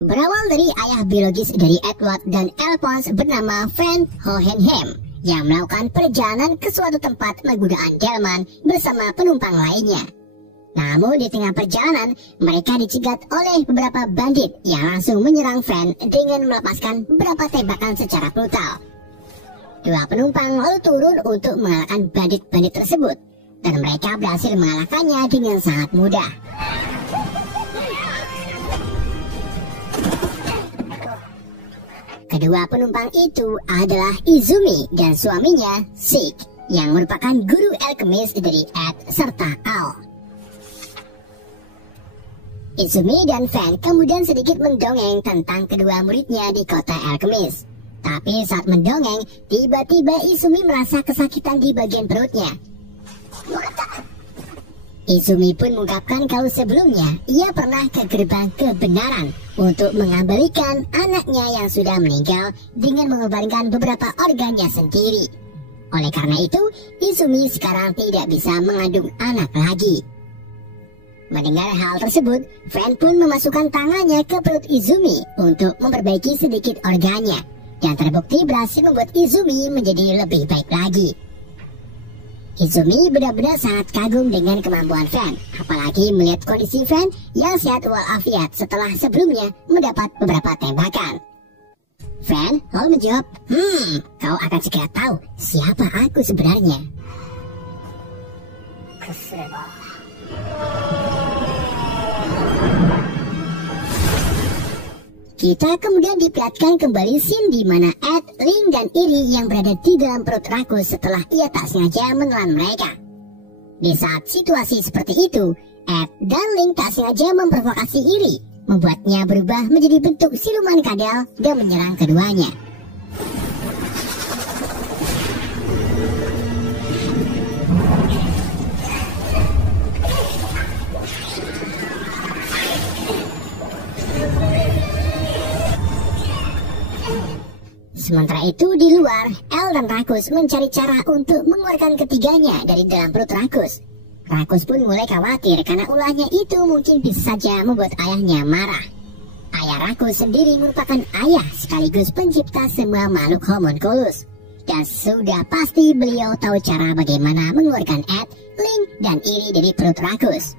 Berawal dari ayah biologis dari Edward dan Alphonse bernama Van Hohenheim yang melakukan perjalanan ke suatu tempat menggunakan delman bersama penumpang lainnya. Namun di tengah perjalanan, mereka dicegat oleh beberapa bandit yang langsung menyerang Van dengan melepaskan beberapa tembakan secara brutal. Dua penumpang lalu turun untuk mengalahkan bandit-bandit tersebut, dan mereka berhasil mengalahkannya dengan sangat mudah. Kedua penumpang itu adalah Izumi dan suaminya, Sik, yang merupakan guru alkemis dari Ed serta Al. Izumi dan Van kemudian sedikit mendongeng tentang kedua muridnya di kota alkemis. Tapi saat mendongeng, tiba-tiba Izumi merasa kesakitan di bagian perutnya. Izumi pun mengungkapkan kalau sebelumnya ia pernah ke gerbang kebenaran untuk mengembalikan anaknya yang sudah meninggal dengan mengorbankan beberapa organnya sendiri. Oleh karena itu, Izumi sekarang tidak bisa mengandung anak lagi. Mendengar hal tersebut, Van pun memasukkan tangannya ke perut Izumi untuk memperbaiki sedikit organnya, dan terbukti berhasil membuat Izumi menjadi lebih baik lagi. Izumi benar-benar sangat kagum dengan kemampuan Van, apalagi melihat kondisi Van yang sehat walafiat setelah sebelumnya mendapat beberapa tembakan. Van lalu menjawab, kau akan segera tahu siapa aku sebenarnya. Kita kemudian diperlihatkan kembali scene di mana Ed, Ling, dan Iri yang berada di dalam perut Rakus setelah ia tak sengaja menelan mereka. Di saat situasi seperti itu, Ed dan Ling tak sengaja memprovokasi Iri, membuatnya berubah menjadi bentuk siluman kadal dan menyerang keduanya. Sementara itu di luar, El dan Rakus mencari cara untuk mengeluarkan ketiganya dari dalam perut Rakus. Rakus pun mulai khawatir karena ulahnya itu mungkin bisa saja membuat ayahnya marah. Ayah Rakus sendiri merupakan ayah sekaligus pencipta semua makhluk homunculus. Dan sudah pasti beliau tahu cara bagaimana mengeluarkan Ed, Ling, dan Iri dari perut Rakus.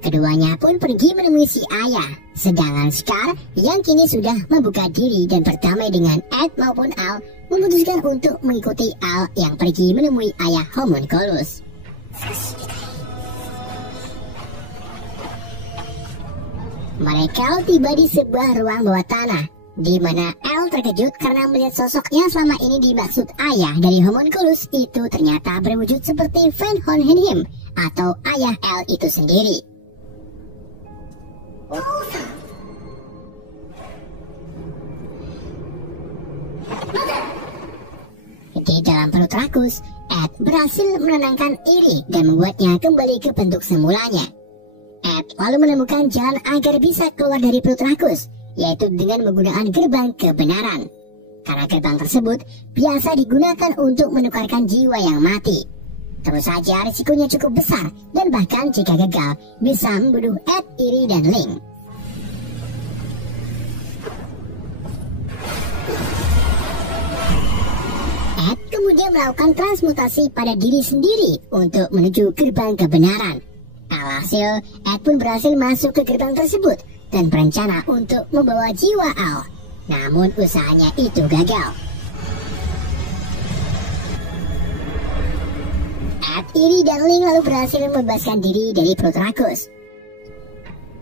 Keduanya pun pergi menemui si ayah, sedangkan Scar yang kini sudah membuka diri dan berdamai dengan Ed maupun Al memutuskan untuk mengikuti Al yang pergi menemui ayah homunculus. Mereka tiba di sebuah ruang bawah tanah, di mana Al terkejut karena melihat sosoknya selama ini dimaksud ayah dari homunculus itu ternyata berwujud seperti Van Hohenheim atau ayah Al itu sendiri. Di dalam perut Rakus, Ed berhasil menenangkan Iri dan membuatnya kembali ke bentuk semulanya. Ed lalu menemukan jalan agar bisa keluar dari perut Rakus, yaitu dengan menggunakan gerbang kebenaran. Karena gerbang tersebut biasa digunakan untuk menukarkan jiwa yang mati. Terus saja risikonya cukup besar, dan bahkan jika gagal, bisa membunuh Ed, Iri, dan Ling. Ed kemudian melakukan transmutasi pada diri sendiri untuk menuju gerbang kebenaran. Alhasil, Ed pun berhasil masuk ke gerbang tersebut dan berencana untuk membawa jiwa Al. Namun usahanya itu gagal. Ed, Iri, dan Ling lalu berhasil membebaskan diri dari perut Rakus.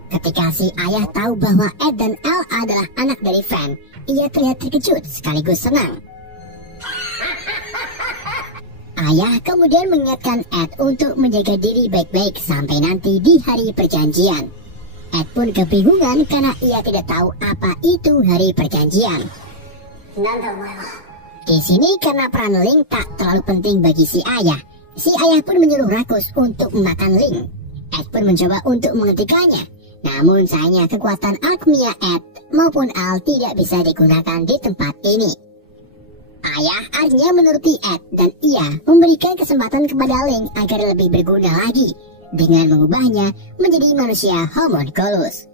Ketika si ayah tahu bahwa Ed dan Al adalah anak dari Van, ia terlihat terkejut sekaligus senang. Ayah kemudian mengingatkan Ed untuk menjaga diri baik-baik sampai nanti di hari perjanjian. Ed pun kebingungan karena ia tidak tahu apa itu hari perjanjian. Di sini karena peran Ling tak terlalu penting bagi si ayah pun menyuruh Rakus untuk memakan Ling. Ed pun mencoba untuk menghentikannya, namun sayangnya kekuatan alkimia Ed maupun Al tidak bisa digunakan di tempat ini. Ayah akhirnya menuruti Ed dan ia memberikan kesempatan kepada Ling agar lebih berguna lagi dengan mengubahnya menjadi manusia homunculus.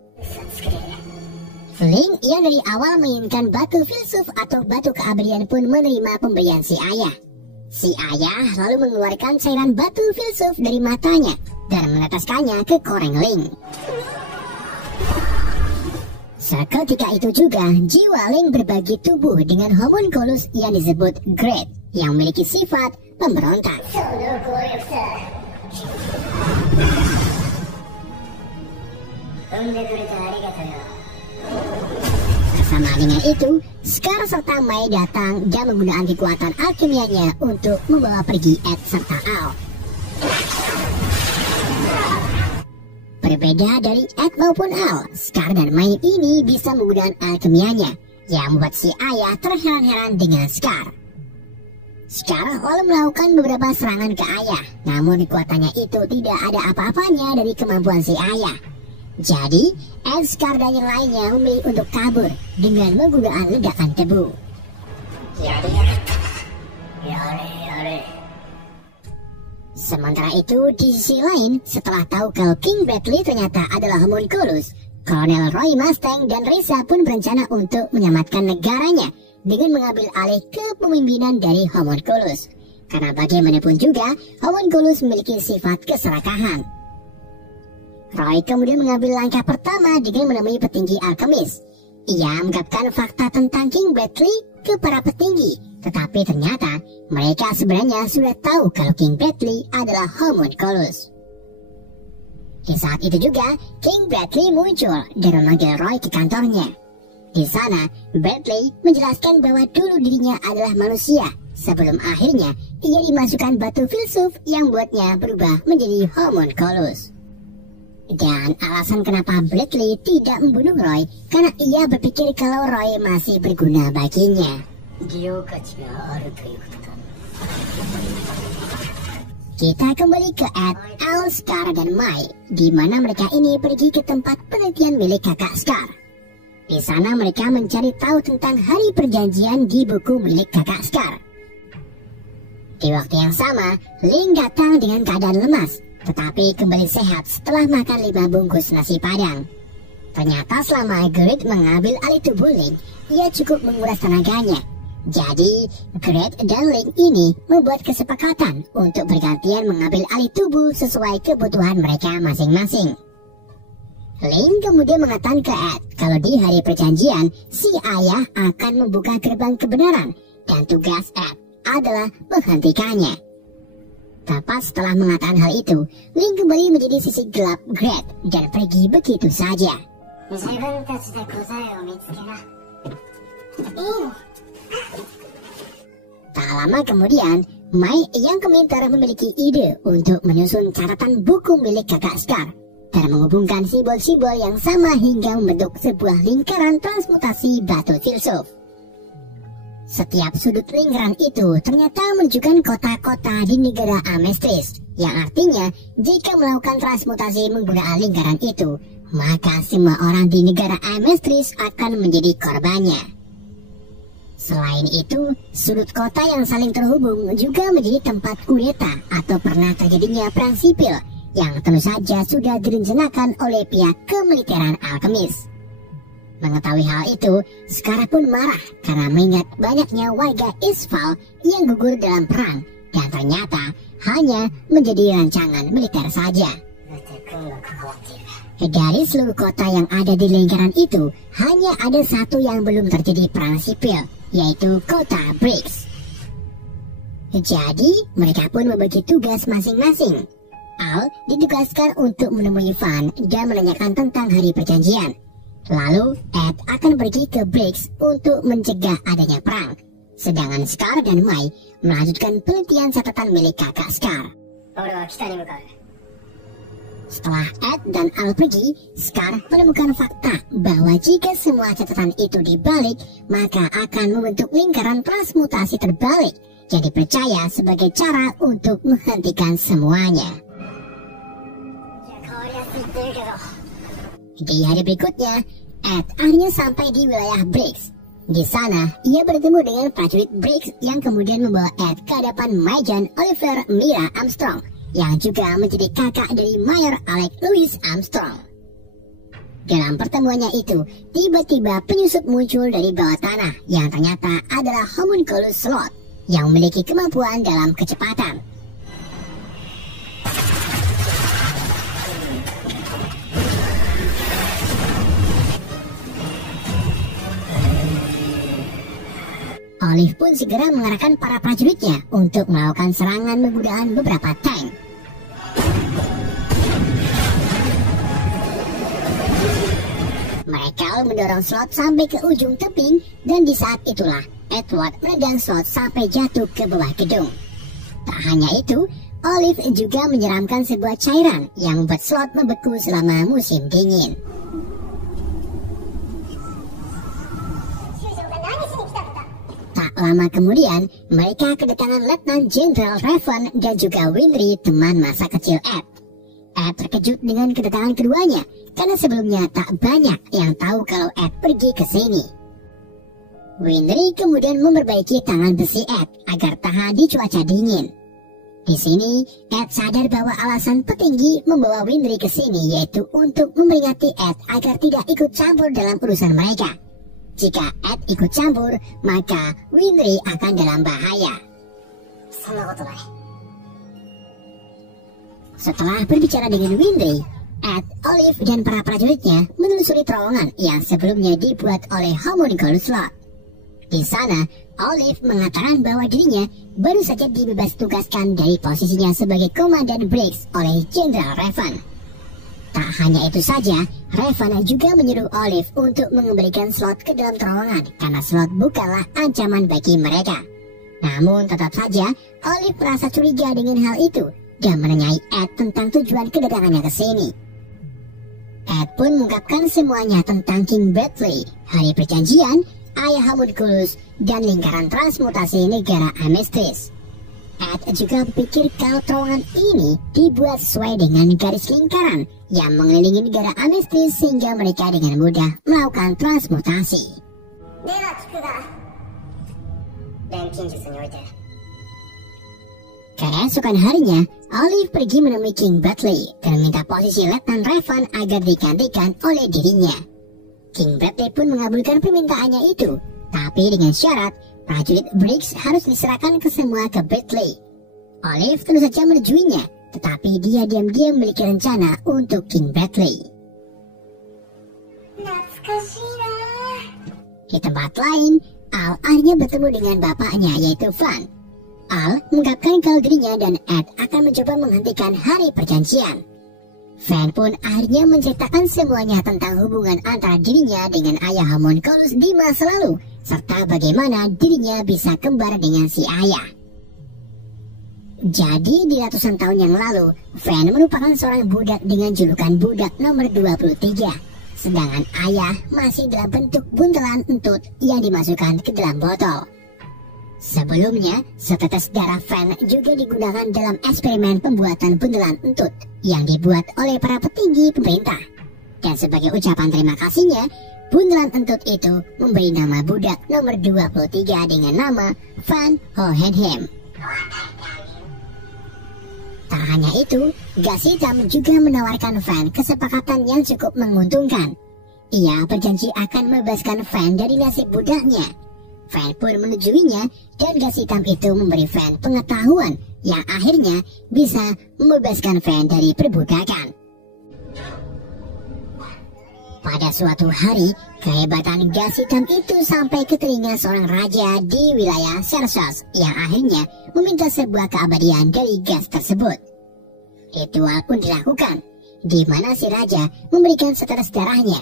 Link yang dari awal menginginkan batu filsuf atau batu keabadian pun menerima pemberian si ayah. Si ayah lalu mengeluarkan cairan batu filsuf dari matanya dan meneteskannya ke koreng Link. Seketika itu juga, jiwa Link berbagi tubuh dengan homunculus yang disebut Great, yang memiliki sifat pemberontak. Bersama dengan itu, Scar serta Mai datang dan menggunakan kekuatan alkimianya untuk membawa pergi Ed serta Al. Berbeda dari Ed maupun Al, Scar dan Mai ini bisa menggunakan alkimianya, yang membuat si ayah terheran-heran dengan Scar. Scar lalu melakukan beberapa serangan ke ayah, namun kekuatannya itu tidak ada apa-apanya dari kemampuan si ayah. Jadi, Ed, Scar dan yang lainnya memilih untuk kabur dengan menggunakan ledakan debu. Sementara itu, di sisi lain, setelah tahu kalau King Bradley ternyata adalah homunculus, Colonel Roy Mustang dan Reza pun berencana untuk menyelamatkan negaranya dengan mengambil alih kepemimpinan dari homunculus. Karena bagaimanapun juga, homunculus memiliki sifat keserakahan. Roy kemudian mengambil langkah pertama dengan menemui petinggi alkemis. Ia mengungkapkan fakta tentang King Bradley ke para petinggi, tetapi ternyata mereka sebenarnya sudah tahu kalau King Bradley adalah homunculus. Di saat itu juga, King Bradley muncul dan memanggil Roy ke kantornya. Di sana, Bradley menjelaskan bahwa dulu dirinya adalah manusia, sebelum akhirnya ia dimasukkan batu filsuf yang buatnya berubah menjadi homunculus. Dan alasan kenapa Bradley tidak membunuh Roy karena ia berpikir kalau Roy masih berguna baginya. Kita kembali ke Ed, Al, Scar, dan Mai, di mana mereka ini pergi ke tempat penelitian milik kakak Scar. Di sana mereka mencari tahu tentang hari perjanjian di buku milik kakak Scar. Di waktu yang sama, Link datang dengan keadaan lemas, tetapi kembali sehat setelah makan 5 bungkus nasi padang. Ternyata selama Great mengambil alih tubuh Link, ia cukup menguras tenaganya. Jadi, Great dan Link ini membuat kesepakatan untuk bergantian mengambil alih tubuh sesuai kebutuhan mereka masing-masing. Link kemudian mengatakan ke Ed kalau di hari perjanjian, si ayah akan membuka gerbang kebenaran dan tugas Ed adalah menghentikannya. Tepat setelah mengatakan hal itu, Link kembali menjadi sisi gelap Great dan pergi begitu saja. Tak lama kemudian, Mai yang kemintar memiliki ide untuk menyusun catatan buku milik kakak Scar dan menghubungkan simbol-simbol yang sama hingga membentuk sebuah lingkaran transmutasi batu filsuf. Setiap sudut lingkaran itu ternyata menunjukkan kota-kota di negara Amestris, yang artinya jika melakukan transmutasi menggunakan lingkaran itu, maka semua orang di negara Amestris akan menjadi korbannya. Selain itu, sudut kota yang saling terhubung juga menjadi tempat kudeta atau pernah terjadinya perang sipil yang tentu saja sudah direncanakan oleh pihak kemiliteran alkemis. Mengetahui hal itu, Scar pun marah karena mengingat banyaknya warga Isval yang gugur dalam perang dan ternyata hanya menjadi rancangan militer saja. Dari seluruh kota yang ada di lingkaran itu, hanya ada satu yang belum terjadi perang sipil, yaitu kota Briggs. Jadi, mereka pun membagi tugas masing-masing. Al ditugaskan untuk menemui Van dan menanyakan tentang hari perjanjian. Lalu, Ed akan pergi ke Briggs untuk mencegah adanya perang. Sedangkan Scar dan Mai melanjutkan penelitian catatan milik kakak Scar. Setelah Ed dan Al pergi, Scar menemukan fakta bahwa jika semua catatan itu dibalik, maka akan membentuk lingkaran transmutasi terbalik yang dipercaya sebagai cara untuk menghentikan semuanya. Di hari berikutnya, Ed akhirnya sampai di wilayah Briggs. Di sana, ia bertemu dengan prajurit Briggs yang kemudian membawa Ed ke hadapan Majon Oliver Mira Armstrong, yang juga menjadi kakak dari Mayor Alec Louis Armstrong. Dalam pertemuannya itu, tiba-tiba penyusup muncul dari bawah tanah yang ternyata adalah homunculus Sloth yang memiliki kemampuan dalam kecepatan. Olive pun segera mengerahkan para prajuritnya untuk melakukan serangan menggunakan beberapa tank. Mereka mendorong Sloth sampai ke ujung tebing, dan di saat itulah Edward menendang Sloth sampai jatuh ke bawah gedung. Tak hanya itu, Olive juga menyeramkan sebuah cairan yang membuat Sloth membeku selama musim dingin. Tak lama kemudian, mereka kedatangan Letnan Jenderal Raven dan juga Winry, teman masa kecil Ed. Ed terkejut dengan kedatangan keduanya, karena sebelumnya tak banyak yang tahu kalau Ed pergi ke sini. Winry kemudian memperbaiki tangan besi Ed agar tahan di cuaca dingin. Di sini, Ed sadar bahwa alasan petinggi membawa Winry ke sini yaitu untuk memperingati Ed agar tidak ikut campur dalam urusan mereka. Jika Ed ikut campur, maka Winry akan dalam bahaya. Setelah berbicara dengan Winry, Ed, Olive, dan para prajuritnya menelusuri terowongan yang sebelumnya dibuat oleh homunculus Sloth. Di sana, Olive mengatakan bahwa dirinya baru saja dibebas tugaskan dari posisinya sebagai Komandan Briggs oleh Jenderal Raven. Tak hanya itu saja, Raven juga menyuruh Olive untuk mengembalikan Sloth ke dalam terowongan karena Sloth bukanlah ancaman bagi mereka. Namun tetap saja, Olive merasa curiga dengan hal itu dan menanyai Ed tentang tujuan kedatangannya ke sini. Ed pun mengungkapkan semuanya tentang King Bradley, hari perjanjian, ayah homunculus, dan lingkaran transmutasi negara Amestis. Ed juga berpikir kalau terowongan ini dibuat sesuai dengan garis lingkaran yang mengelilingi negara Amestis sehingga mereka dengan mudah melakukan transmutasi. Keesokan harinya, Olive pergi menemui King Bradley dan meminta posisi Letnan Raven agar digantikan oleh dirinya. King Bradley pun mengabulkan permintaannya itu, tapi dengan syarat prajurit Briggs harus diserahkan ke semua ke Bradley. Olive tentu saja menemuinya, tetapi dia diam-diam memiliki rencana untuk King Bradley. Di tempat lain, Al akhirnya bertemu dengan bapaknya yaitu Van. Al mengungkapkan kalau dirinya dan Ed akan mencoba menghentikan hari perjanjian. Van pun akhirnya menceritakan semuanya tentang hubungan antara dirinya dengan ayah homunculus di masa lalu, serta bagaimana dirinya bisa kembar dengan si ayah. Jadi di ratusan tahun yang lalu, Van merupakan seorang budak dengan julukan budak nomor 23, sedangkan ayah masih dalam bentuk buntelan entut yang dimasukkan ke dalam botol. Sebelumnya, setetes darah Van juga digunakan dalam eksperimen pembuatan buntelan entut yang dibuat oleh para petinggi pemerintah. Dan sebagai ucapan terima kasihnya, buntelan entut itu memberi nama budak nomor 23 dengan nama Van Hohenheim. Tak hanya itu, gas hitam juga menawarkan Van kesepakatan yang cukup menguntungkan. Ia berjanji akan membebaskan Van dari nasib budaknya. Van pun menyetujui dan gas hitam itu memberi Van pengetahuan yang akhirnya bisa membebaskan Van dari perbudakan. Pada suatu hari, kehebatan gas hitam itu sampai ke telinga seorang raja di wilayah Sersos yang akhirnya meminta sebuah keabadian dari gas tersebut. Ritual pun dilakukan, di mana si raja memberikan setetes darahnya.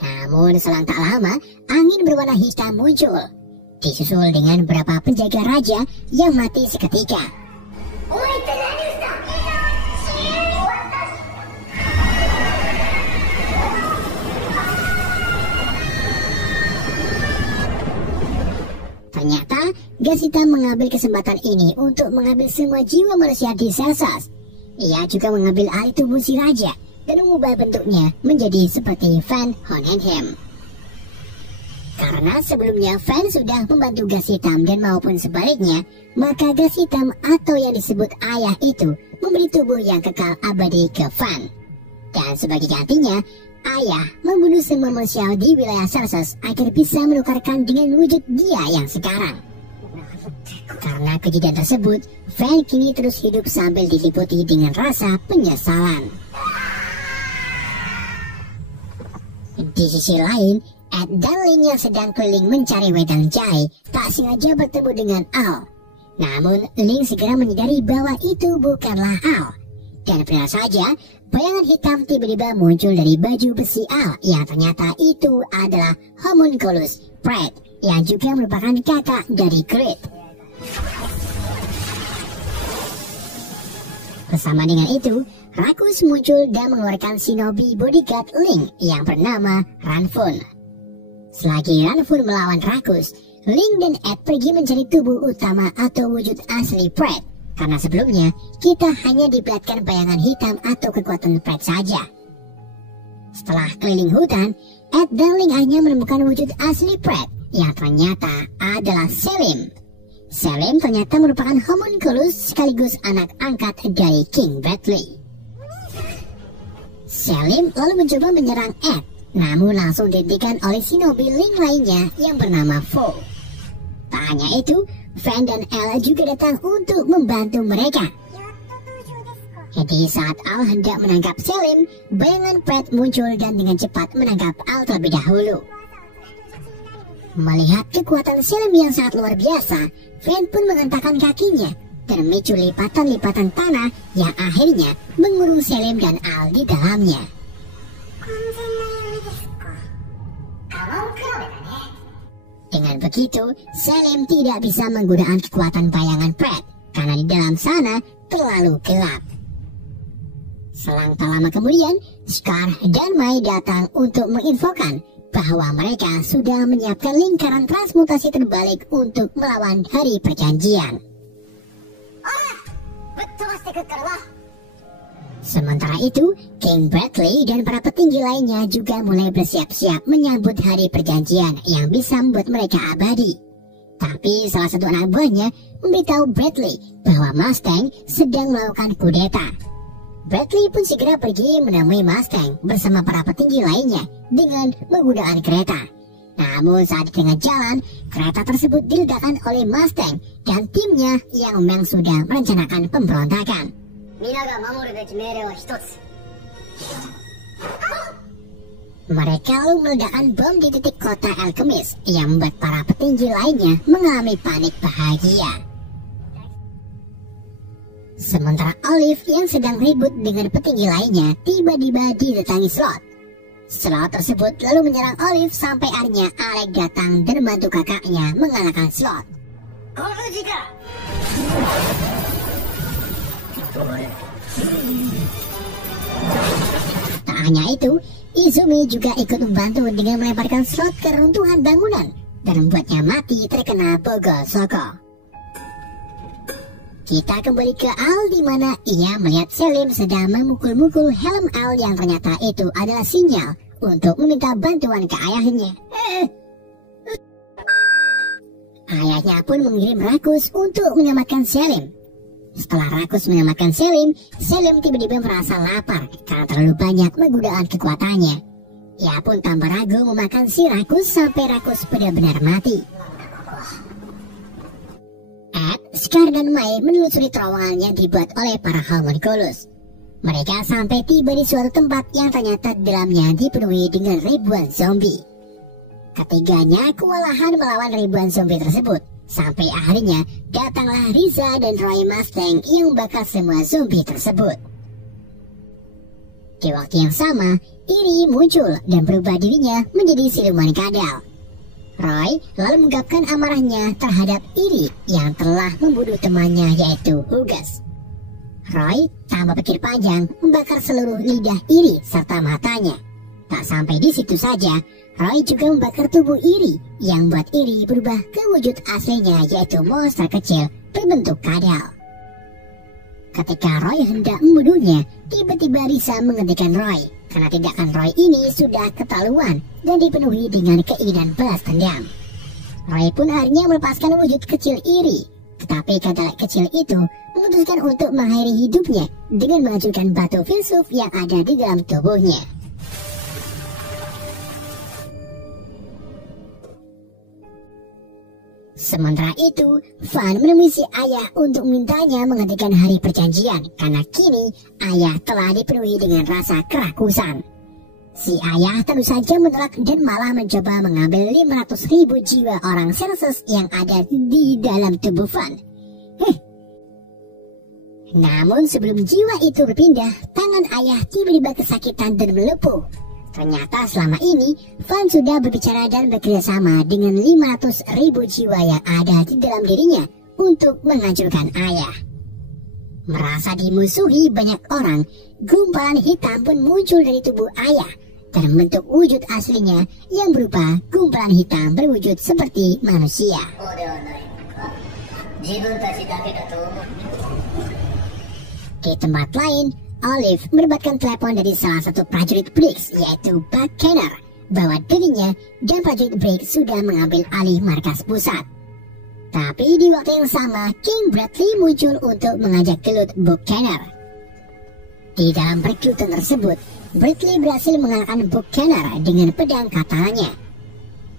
Namun selang tak lama, angin berwarna hitam muncul, disusul dengan beberapa penjaga raja yang mati seketika. Ternyata, gas hitam mengambil kesempatan ini untuk mengambil semua jiwa manusia di Sersos. Ia juga mengambil alih tubuh si raja dan mengubah bentuknya menjadi seperti Van Hohenheim. Karena sebelumnya Van sudah membantu gas hitam dan maupun sebaliknya, maka gas hitam atau yang disebut ayah itu memberi tubuh yang kekal abadi ke Van. Dan sebagai gantinya, Ayah membunuh semua manusia di wilayah Celsus agar bisa menukarkan dengan wujud dia yang sekarang. Karena kejadian tersebut, Van kini terus hidup sambil diliputi dengan rasa penyesalan. Di sisi lain, Ed dan Ling yang sedang keliling mencari wedang jahe tak sengaja bertemu dengan Al. Namun, Ling segera menyadari bahwa itu bukanlah Al. Dan benar saja, bayangan hitam tiba-tiba muncul dari baju besi Al yang ternyata itu adalah Homunculus Pratt yang juga merupakan kakak dari Creed. Bersama dengan itu, Rakus muncul dan mengeluarkan shinobi bodyguard Ling yang bernama Ranfun. Selagi Ranfun melawan Rakus, Ling dan Ed pergi mencari tubuh utama atau wujud asli Pratt. Karena sebelumnya, kita hanya diperlihatkan bayangan hitam atau kekuatan Pratt saja. Setelah keliling hutan, Ed dan Ling hanya menemukan wujud asli Pratt yang ternyata adalah Selim. Selim ternyata merupakan homunculus sekaligus anak angkat dari King Bradley. Selim lalu mencoba menyerang Ed, namun langsung dihentikan oleh shinobi Ling lainnya yang bernama Fo. Tak hanya itu, Van dan Al juga datang untuk membantu mereka. Jadi saat Al hendak menangkap Selim, bayangan Pratt muncul dan dengan cepat menangkap Al terlebih dahulu. Melihat kekuatan Selim yang sangat luar biasa, Van pun menghentakkan kakinya dan memicu lipatan-lipatan tanah yang akhirnya mengurung Selim dan Al di dalamnya. Dengan begitu, Selim tidak bisa menggunakan kekuatan bayangan Pratt karena di dalam sana terlalu gelap. Selang tak lama kemudian, Scar dan Mai datang untuk menginfokan bahwa mereka sudah menyiapkan lingkaran transmutasi terbalik untuk melawan Hari Perjanjian. Sementara itu, King Bradley dan para petinggi lainnya juga mulai bersiap-siap menyambut Hari Perjanjian yang bisa membuat mereka abadi. Tapi salah satu anak buahnya memberitahu Bradley bahwa Mustang sedang melakukan kudeta. Bradley pun segera pergi menemui Mustang bersama para petinggi lainnya dengan menggunakan kereta. Namun saat di tengah jalan, kereta tersebut diledakkan oleh Mustang dan timnya yang memang sudah merencanakan pemberontakan. Mereka lalu meledakkan bom di titik kota Alchemist yang membuat para petinggi lainnya mengalami panik bahagia. Sementara Olive yang sedang ribut dengan petinggi lainnya tiba-tiba didatangi Slot. Slot tersebut lalu menyerang Olive sampai akhirnya Alec datang dan membantu kakaknya mengalahkan Slot. Tak hanya itu, Izumi juga ikut membantu dengan melemparkan Slot ke runtuhan bangunan dan membuatnya mati terkena Bogol Soko. Kita kembali ke Al di mana ia melihat Selim sedang memukul-mukul helm Al yang ternyata itu adalah sinyal untuk meminta bantuan ke ayahnya. Ayahnya pun mengirim Rakus untuk menyelamatkan Selim. Setelah Rakus menyelamatkan Selim, Selim tiba-tiba merasa lapar karena terlalu banyak menggunakan kekuatannya. Ia pun tanpa ragu memakan si Rakus sampai Rakus benar-benar mati. Ed, Scar dan Mai menelusuri terowongan yang dibuat oleh para homunculus. Mereka sampai tiba di suatu tempat yang ternyata di dalamnya dipenuhi dengan ribuan zombie. Ketiganya kewalahan melawan ribuan zombie tersebut. Sampai akhirnya datanglah Riza dan Roy Mustang yang membakar semua zombie tersebut. Di waktu yang sama, Iri muncul dan berubah dirinya menjadi siluman kadal. Roy lalu mengungkapkan amarahnya terhadap Iri yang telah membunuh temannya yaitu Hugas. Roy tanpa pikir panjang membakar seluruh lidah Iri serta matanya. Tak sampai di situ saja, Roy juga membakar tubuh Iri yang membuat Iri berubah ke wujud aslinya yaitu monster kecil berbentuk kadal. Ketika Roy hendak membunuhnya, tiba-tiba Risa menghentikan Roy karena tindakan Roy ini sudah keterlaluan dan dipenuhi dengan keinginan balas dendam. Roy pun akhirnya melepaskan wujud kecil Iri, tetapi kadal kecil itu memutuskan untuk mengakhiri hidupnya dengan menghancurkan batu filsuf yang ada di dalam tubuhnya. Sementara itu, Van menemui si ayah untuk mintanya menghentikan hari perjanjian karena kini ayah telah dipenuhi dengan rasa kerakusan. Si ayah tentu saja menolak dan malah mencoba mengambil 500.000 jiwa orang Celsus yang ada di dalam tubuh Van. Namun sebelum jiwa itu berpindah, tangan ayah tiba-tiba kesakitan dan melepuh. Ternyata selama ini, Van sudah berbicara dan bekerjasama dengan 500.000 jiwa yang ada di dalam dirinya untuk menghancurkan ayah. Merasa dimusuhi banyak orang, gumpalan hitam pun muncul dari tubuh ayah dan membentuk wujud aslinya yang berupa gumpalan hitam berwujud seperti manusia. Di tempat lain, Olive mendapatkan telepon dari salah satu prajurit Briggs, yaitu Buck Kenner, bahwa dirinya dan prajurit Briggs sudah mengambil alih markas pusat. Tapi di waktu yang sama, King Bradley muncul untuk mengajak gelut Buck Kenner. Di dalam pergelutan tersebut, Bradley berhasil mengalahkan Buck Kenner dengan pedang katananya.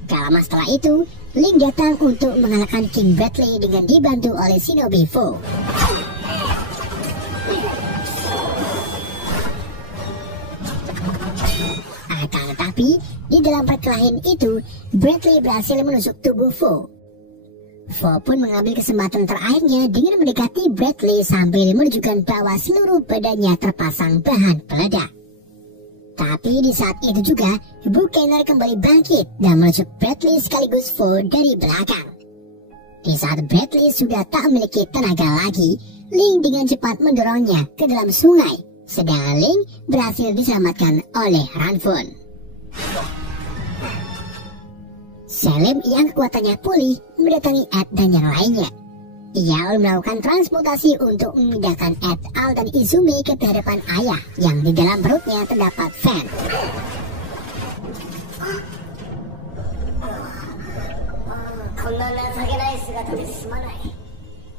Tak lama setelah itu, Link datang untuk mengalahkan King Bradley dengan dibantu oleh Shinobi Foe. Akan tetapi, di dalam perkelahian itu, Bradley berhasil menusuk tubuh Foe. Foe pun mengambil kesempatan terakhirnya dengan mendekati Bradley sambil menunjukkan bahwa seluruh badannya terpasang bahan peledak. Tapi di saat itu juga, Buck Kenner kembali bangkit dan menusuk Bradley sekaligus Foe dari belakang. Di saat Bradley sudah tak memiliki tenaga lagi, Link dengan cepat mendorongnya ke dalam sungai. Sedangkan Link berhasil diselamatkan oleh Ranfun. Selim yang kekuatannya pulih mendatangi Ed dan yang lainnya. Ia lalu melakukan transmutasi untuk memindahkan Ed, Al, dan Izumi ke hadapan ayah yang di dalam perutnya terdapat Van.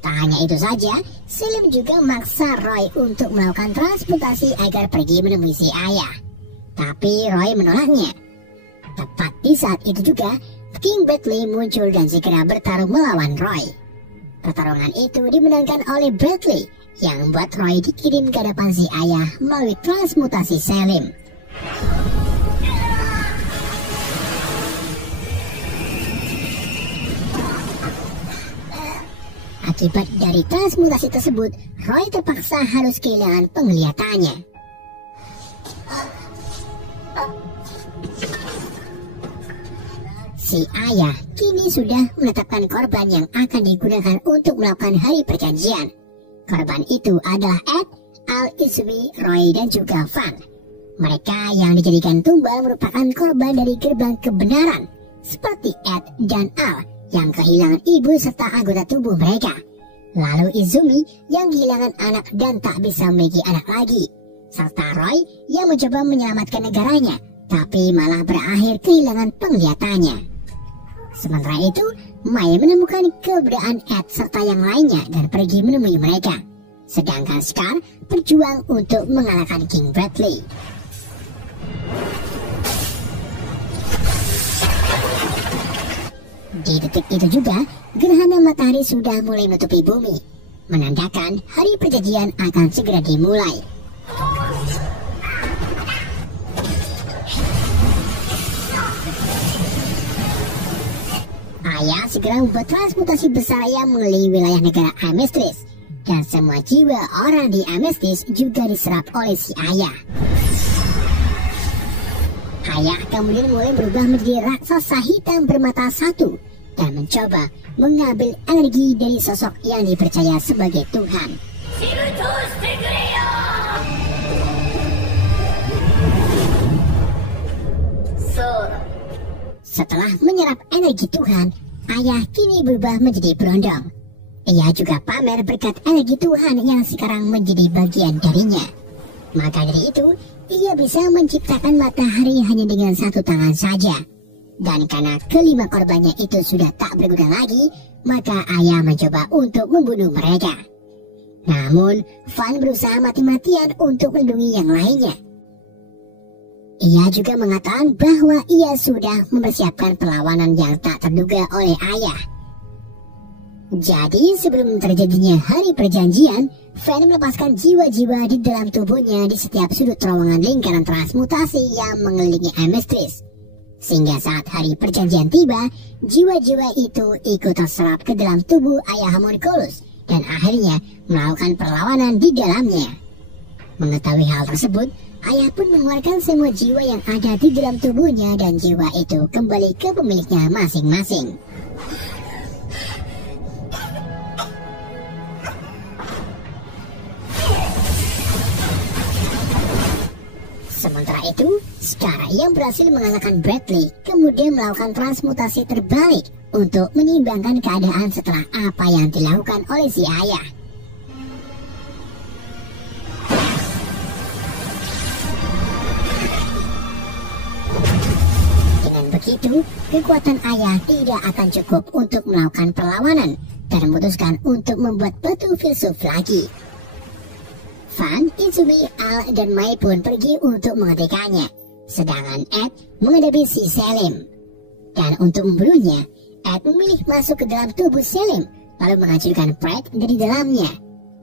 Tak hanya itu saja, Selim juga memaksa Roy untuk melakukan transmutasi agar pergi menemui si ayah. Tapi Roy menolaknya. Tepat di saat itu juga, King Bradley muncul dan segera bertarung melawan Roy. Pertarungan itu dimenangkan oleh Bradley, yang membuat Roy dikirim ke hadapan si ayah melalui transmutasi Selim. Akibat dari transmutasi tersebut, Roy terpaksa harus kehilangan penglihatannya. Si ayah kini sudah menetapkan korban yang akan digunakan untuk melakukan hari perjanjian. Korban itu adalah Ed, Al, Izumi, Roy, dan juga Van. Mereka yang dijadikan tumbal merupakan korban dari gerbang kebenaran, seperti Ed dan Al yang kehilangan ibu serta anggota tubuh mereka. Lalu Izumi yang kehilangan anak dan tak bisa memiliki anak lagi. Serta Roy yang mencoba menyelamatkan negaranya, tapi malah berakhir kehilangan penglihatannya. Sementara itu, Mai menemukan keberadaan Ed serta yang lainnya dan pergi menemui mereka. Sedangkan Scar berjuang untuk mengalahkan King Bradley. Di detik itu juga, gerhana matahari sudah mulai menutupi bumi, menandakan hari perjanjian akan segera dimulai. Ayah segera membuat transmutasi besar yang mengelilingi wilayah negara Amestris, dan semua jiwa orang di Amestris juga diserap oleh si ayah. Ayah kemudian mulai berubah menjadi raksasa hitam bermata satu dan mencoba mengambil energi dari sosok yang dipercaya sebagai Tuhan. Setelah menyerap energi Tuhan, ayah kini berubah menjadi berondong. Ia juga pamer berkat energi Tuhan yang sekarang menjadi bagian darinya. Maka dari itu, ia bisa menciptakan matahari hanya dengan satu tangan saja. Dan karena kelima korbannya itu sudah tak berguna lagi, maka ayah mencoba untuk membunuh mereka. Namun, Van berusaha mati-matian untuk melindungi yang lainnya. Ia juga mengatakan bahwa ia sudah mempersiapkan perlawanan yang tak terduga oleh ayah. Jadi sebelum terjadinya hari perjanjian, Van melepaskan jiwa-jiwa di dalam tubuhnya di setiap sudut terowongan lingkaran transmutasi yang mengelilingi Amestris. Sehingga saat hari perjanjian tiba, jiwa-jiwa itu ikut terserap ke dalam tubuh ayah Homunculus dan akhirnya melakukan perlawanan di dalamnya. Mengetahui hal tersebut, ayah pun mengeluarkan semua jiwa yang ada di dalam tubuhnya dan jiwa itu kembali ke pemiliknya masing-masing. Sementara itu, Scar yang berhasil mengalahkan Bradley kemudian melakukan transmutasi terbalik untuk menyeimbangkan keadaan setelah apa yang dilakukan oleh si ayah. Dengan begitu, kekuatan ayah tidak akan cukup untuk melakukan perlawanan dan memutuskan untuk membuat batu filsuf lagi. Van, Izumi, Al, dan Mai pun pergi untuk menghentikannya, sedangkan Ed menghadapi si Selim. Dan untuk membunuhnya, Ed memilih masuk ke dalam tubuh Selim, lalu menghancurkan Pride dari dalamnya.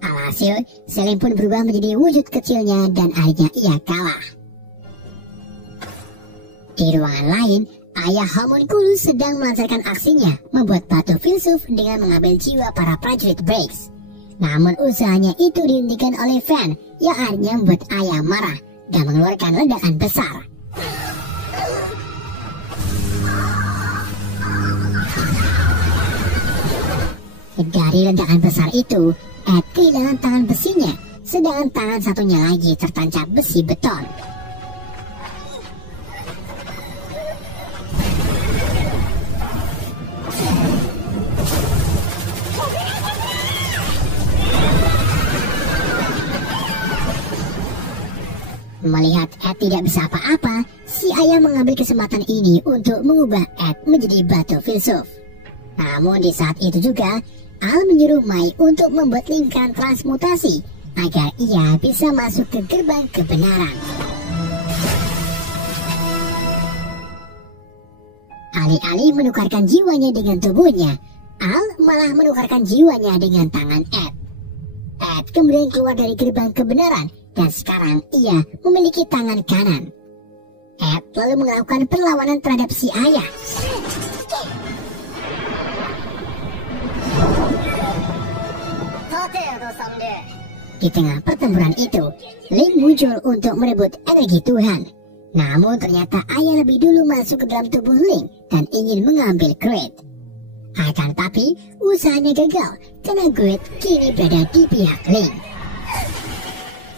Alhasil, Selim pun berubah menjadi wujud kecilnya dan akhirnya ia kalah. Di ruangan lain, ayah Homunculus sedang melancarkan aksinya, membuat batu filsuf dengan mengambil jiwa para prajurit Breaks. Namun usahanya itu dihentikan oleh Van yang akhirnya membuat ayah marah dan mengeluarkan ledakan besar. Dari ledakan besar itu, Ed kehilangan tangan besinya, sedangkan tangan satunya lagi tertancap besi beton. Melihat Ed tidak bisa apa-apa, si ayah mengambil kesempatan ini untuk mengubah Ed menjadi batu filsuf. Namun di saat itu juga, Al menyuruh Mai untuk membuat lingkaran transmutasi agar ia bisa masuk ke gerbang kebenaran. Alih-alih menukarkan jiwanya dengan tubuhnya, Al malah menukarkan jiwanya dengan tangan Ed. Ed kemudian keluar dari gerbang kebenaran dan sekarang ia memiliki tangan kanan. Ed lalu melakukan perlawanan terhadap si ayah. Di tengah pertempuran itu, Link muncul untuk merebut energi Tuhan. Namun ternyata ayah lebih dulu masuk ke dalam tubuh Link dan ingin mengambil Great. Akan tapi usahanya gagal karena Great kini berada di pihak Link.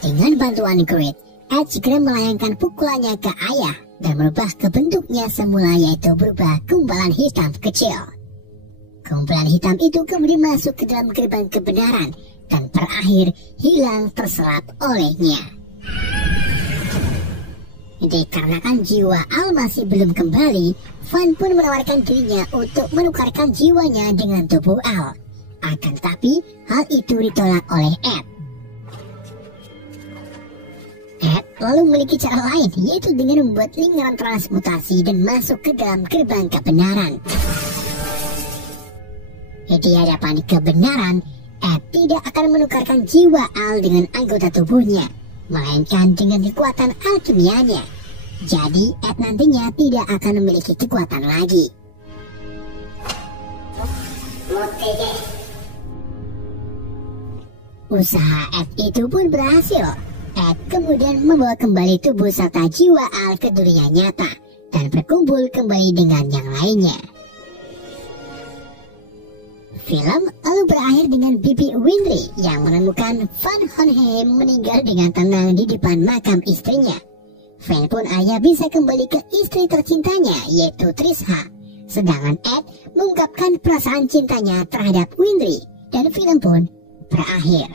Dengan bantuan Great, Ed segera melayangkan pukulannya ke ayah dan merubah ke bentuknya semula, yaitu berupa gumpalan hitam kecil. Kumpulan hitam itu kemudian masuk ke dalam gerbang kebenaran dan berakhir hilang terserap olehnya. Dikarenakan jiwa Al masih belum kembali, Van pun menawarkan dirinya untuk menukarkan jiwanya dengan tubuh Al. Akan tapi hal itu ditolak oleh Ed. Ed lalu memiliki cara lain, yaitu dengan membuat lingkaran transmutasi dan masuk ke dalam gerbang kebenaran. Di hadapan kebenaran, Ed tidak akan menukarkan jiwa Al dengan anggota tubuhnya, melainkan dengan kekuatan alkimianya. Jadi Ed nantinya tidak akan memiliki kekuatan lagi. Usaha Ed itu pun berhasil. Ed kemudian membawa kembali tubuh serta jiwa Al ke dunia nyata dan berkumpul kembali dengan yang lainnya. Film lalu berakhir dengan Bibi Winry yang menemukan Van Hohenheim meninggal dengan tenang di depan makam istrinya. Van pun akhirnya bisa kembali ke istri tercintanya, yaitu Trisha. Sedangkan Ed mengungkapkan perasaan cintanya terhadap Winry dan film pun berakhir.